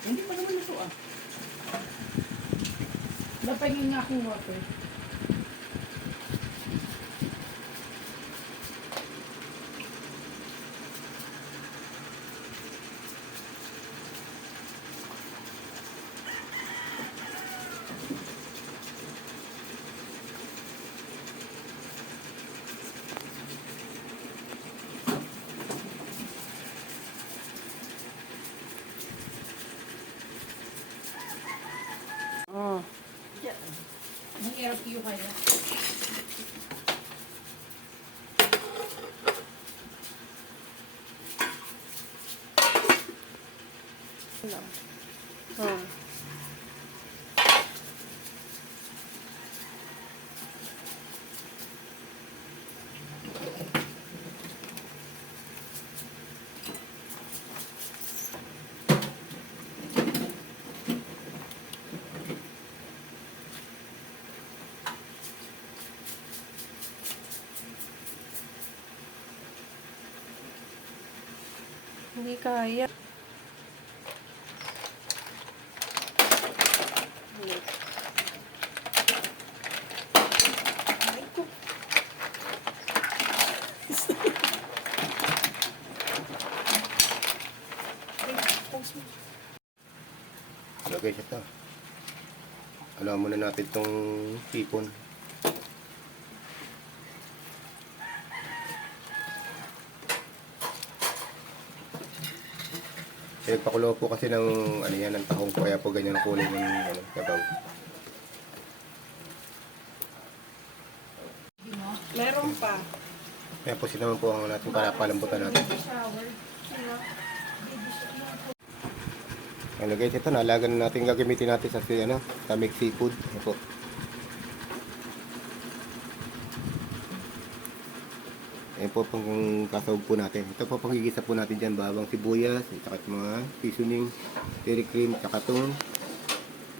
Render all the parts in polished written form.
Hindi pa naman ito ah. Napagin nga akong water. Oh. Ang hirap yung kaya. Oh. Hindi kaya. Ay ko. So guys, ito. Alam muna natin itong tipon. Eh, pakulo po kasi ng ano yan, ng tahong ko, kaya po ganyan ang kulay ng ano, kabaw. Meron pa. Kaya po sinaman po ang natin para palambutan natin. Ano guys, ito nalagan natin, gagamitin natin sa ano, tamig seafood. Ano po. Ayan po pang kasawag po natin. Ito po pangigisa po natin dyan, bawang sibuyas, at mga seasoning, cherry cream, at itong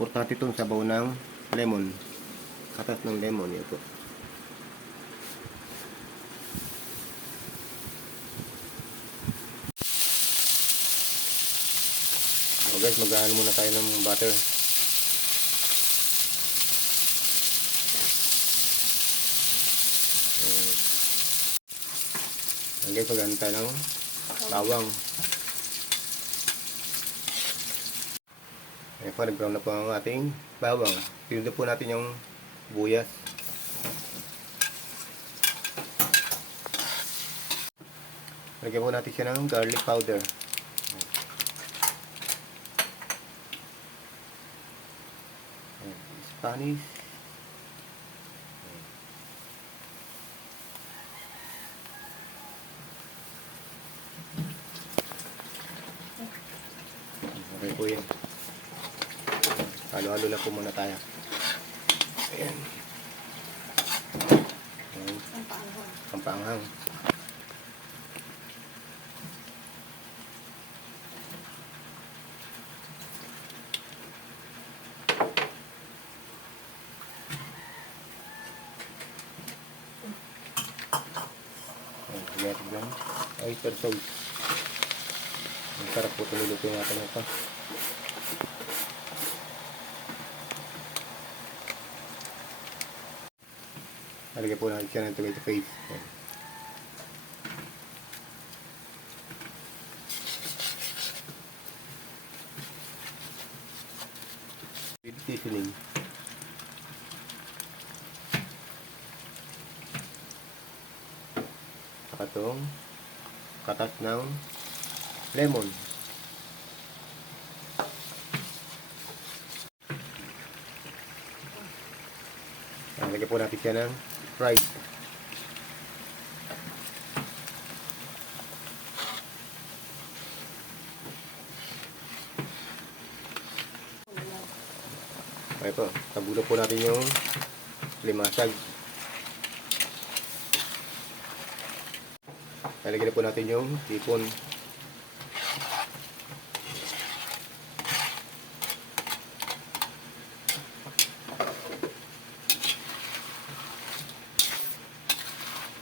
importante itong sabaw ng lemon. Katas ng lemon, yan po. So guys, mag-aano muna tayo ng butter. Guys, mag-aano tayo ng bawang. Ayan po, nag-brown na po ang ating bawang. Pinudo po natin yung buyas. Lagyan po natin siya ng garlic powder. Spanish. Okay po yan. Halo-halo na po muna tayo. Ayan. Ayan. Pampaanghang. Meron lang oyster sauce. Ang sarap po tululuto natin ito. Halagyan po natin siya ng tomato paste. With seasoning. Saka itong katas ng lemon. Lagyan po natin siya ng rice. Okay po, tabulo po natin yung limasag. Lalagyan po natin yung tipon.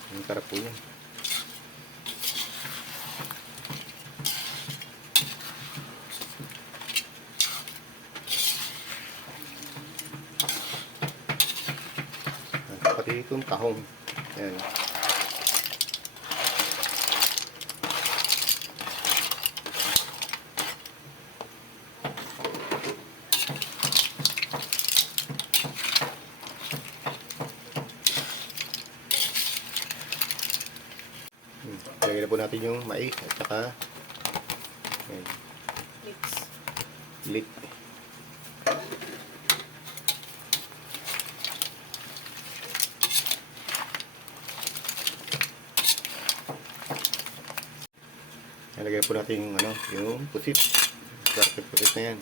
Ang sarap po yan. pritong tahong. Ayan. Lagyan na po natin yung mais at saka ayan, Mix. lit. Lagyan po natin yung ano, yung pusit. Garlic pusit na yan.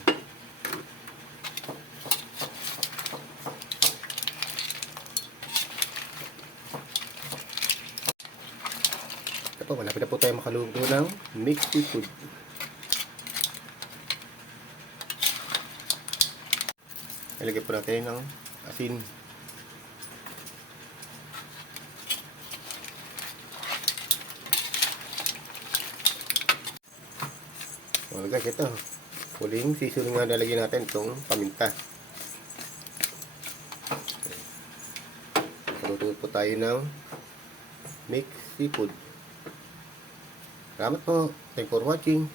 Ito po, malapit na po tayo makaluto ng mixed seafood. Ilagay po natin ng asin. So guys, ito. Huling seasoning nga nalagyan natin itong paminta. Luto po tayo ng mixed seafood. Salamat po. Thanks for watching.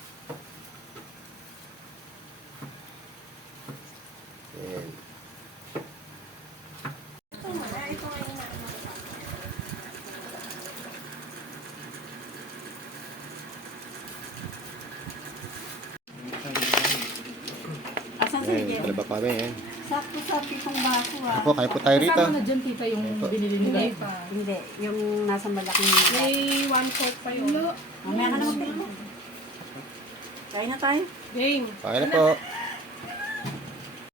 Ayan. Asan sa Ayan, talaba pa kami. Ayan. Sakto sa pitong baso Ako, kaya po tayo rito. Kasama na dyan, tita, yung binili nila. Hindi pa. Hindi. Yung nasa malaking May 1/4 pa yun. Mamaya ka na magpilo. Kain na tayo. Game. Kaya na po.